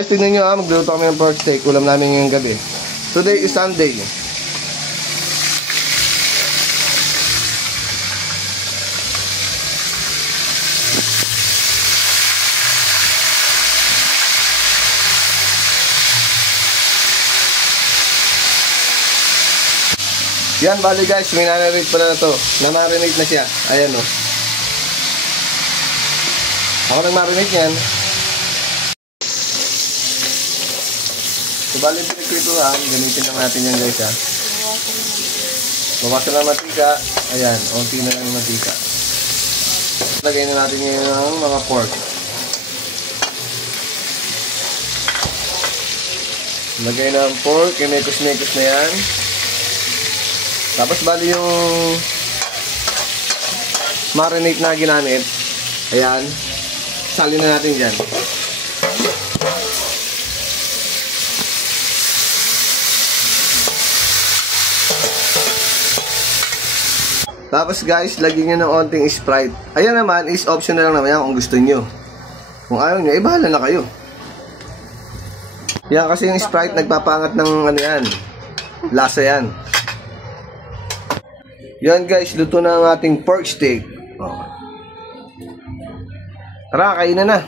Tingnan nyo magluluto kami ng pork steak. Ulam namin ngayong gabi. Today is Sunday. Yan, bali guys, may nanarinate pala na to. Na-marinate na siya. Ayan o. Ako nag-marinate yan. So, bali pinagkrituhan. Gamitin lang natin yan guys ha. Bawasan na mantika. Ayan, onti na lang yung mantika. Lagay na natin yung mga pork. Lagay na ang pork. Yung mekos-mekos na yan. Tapos bali yung marinate na ginamit, ayan, salin na natin dyan. Tapos guys, lagyan nyo ng onting Sprite. Ayan naman, is optional lang naman yan kung gusto nyo. Kung ayaw nyo, bahala na kayo. Yan kasi yung Sprite nagpapangat ng ano yan, lasa yan. Yan guys, luto na ang ating pork steak. Tara, kainan na.